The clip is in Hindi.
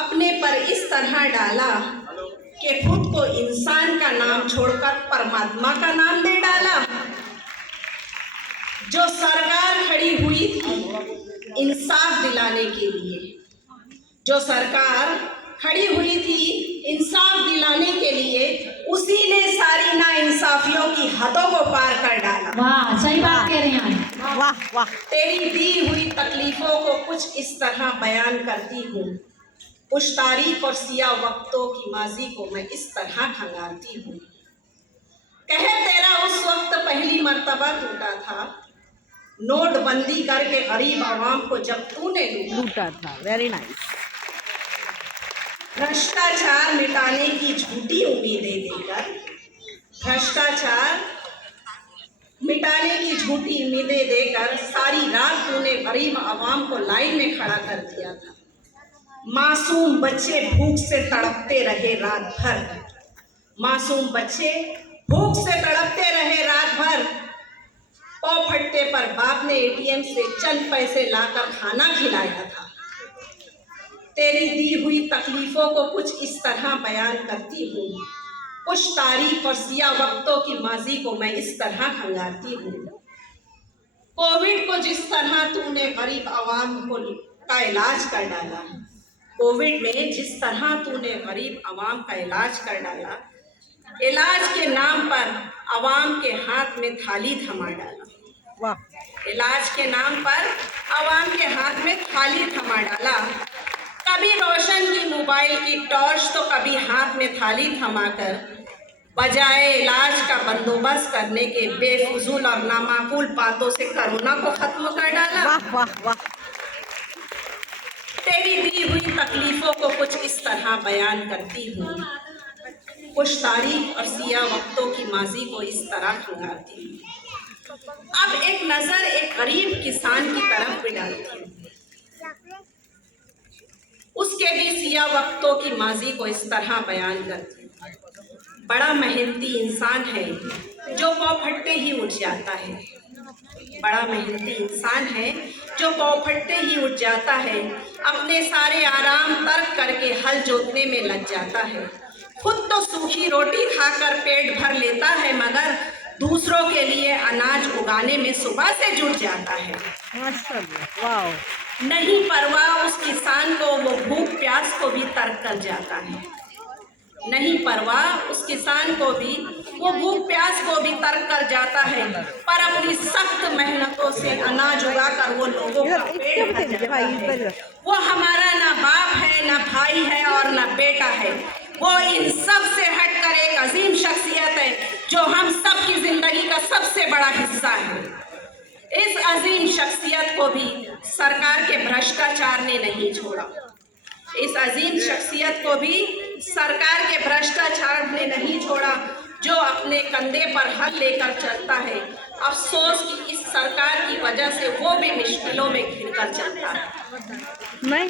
अपने पर इस तरह डाला कि खुद को इंसान का नाम छोड़कर परमात्मा का नाम दे डाला। जो सरकार खड़ी हुई थी इंसाफ दिलाने के लिए, जो सरकार खड़ी हुई थी इंसाफ दिलाने के लिए, उसी ने सारी नाइंसाफियों की हदों को पार कर डाला। वाह, सही बात कह रहे हैं। वाह वाह। तेरी दी हुई तकलीफों को कुछ इस तरह बयान करती हूँ, कुछ तारीख और सिया वक्तों की माजी को मैं इस तरह खंगालती हूँ। कहर तेरा उस वक्त पहली मर्तबा टूटा था, नोटबंदी करके गरीब आवाम को जब तूने लूटा था। Very nice. भ्रष्टाचार मिटाने की झूठी उम्मीदें देकर, भ्रष्टाचार मिटाने की झूठी उम्मीदें देकर सारी रात तूने गरीब आवाम को लाइन में खड़ा कर दिया था। मासूम बच्चे भूख से तड़पते रहे रात भर, मासूम बच्चे भूख से तड़पते रहे रात भर। पाँव फटते पर बाप ने एटीएम से चंद पैसे लाकर खाना खिलाया था। तेरी दी हुई तकलीफों को कुछ इस तरह बयान करती हूँ, कुछ तारीख और सिया वक्तों की माजी को मैं इस तरह खंगालती हूँ। कोविड को जिस तरह तूने गरीब आवाम का इलाज कर डाला, कोविड में जिस तरह तूने गरीब आवाम का इलाज कर डाला, इलाज के नाम पर आवाम के हाथ में थाली थमा डाला। वाह। इलाज के नाम पर आवाम के हाथ में थाली थमा डाला। कभी रोशन की मोबाइल की टॉर्च तो कभी हाथ में थाली थमाकर बजाय इलाज का बंदोबस्त करने के बेफजूल और नामाकूल बातों से कोरोना को खत्म कर डाला। वाह वाह वाह। तेरी दी हुई तकलीफों को कुछ इस तरह बयान करती हूँ, कुछ तारीख और सिया वक्तों की माजी को इस तरह खंगालती हूँ। अब एक नजर एक गरीब किसान की तरफ भी डालती हूँ, उसके भी सिया वक्तों की माजी को इस तरह बयान करती हूँ। बड़ा मेहनती इंसान है जो पाँव फटते ही उठ जाता है, बड़ा मेहनती इंसान है जो पाँव फटते ही उठ जाता है। अपने सारे आराम तर्क करके हल जोतने में लग जाता है। खुद तो सूखी रोटी खाकर पेट भर लेता है, मगर दूसरों के लिए अनाज उगाने में सुबह से जुट जाता है। माशाअल्लाह। वाह। नहीं परवाह उस किसान को, वो भूख प्यास को भी तर्क कर जाता है। नहीं परवाह उस किसान को भी, वो भूख प्यास को भी तर्क कर जाता है, पर अपनी सख्त मेहनतों से अनाज उगाकर वो लोगों का पेट भर जाता है। वो हमारा ना बाप है, ना भाई है और ना बेटा है। वो इन सब से हटकर एक अजीम शख्सियत है जो हम सब की जिंदगी का सबसे बड़ा हिस्सा है। इस अजीम शख्सियत को भी सरकार के भ्रष्टाचार ने नहीं छोड़ा, इस अजीम शख्सियत को भी सरकार के भ्रष्टाचार ने नहीं छोड़ा, जो अपने कंधे पर हल लेकर चलता है। अफसोस कि इस सरकार की वजह से वो भी मुश्किलों में घिरकर चलता है। नहीं।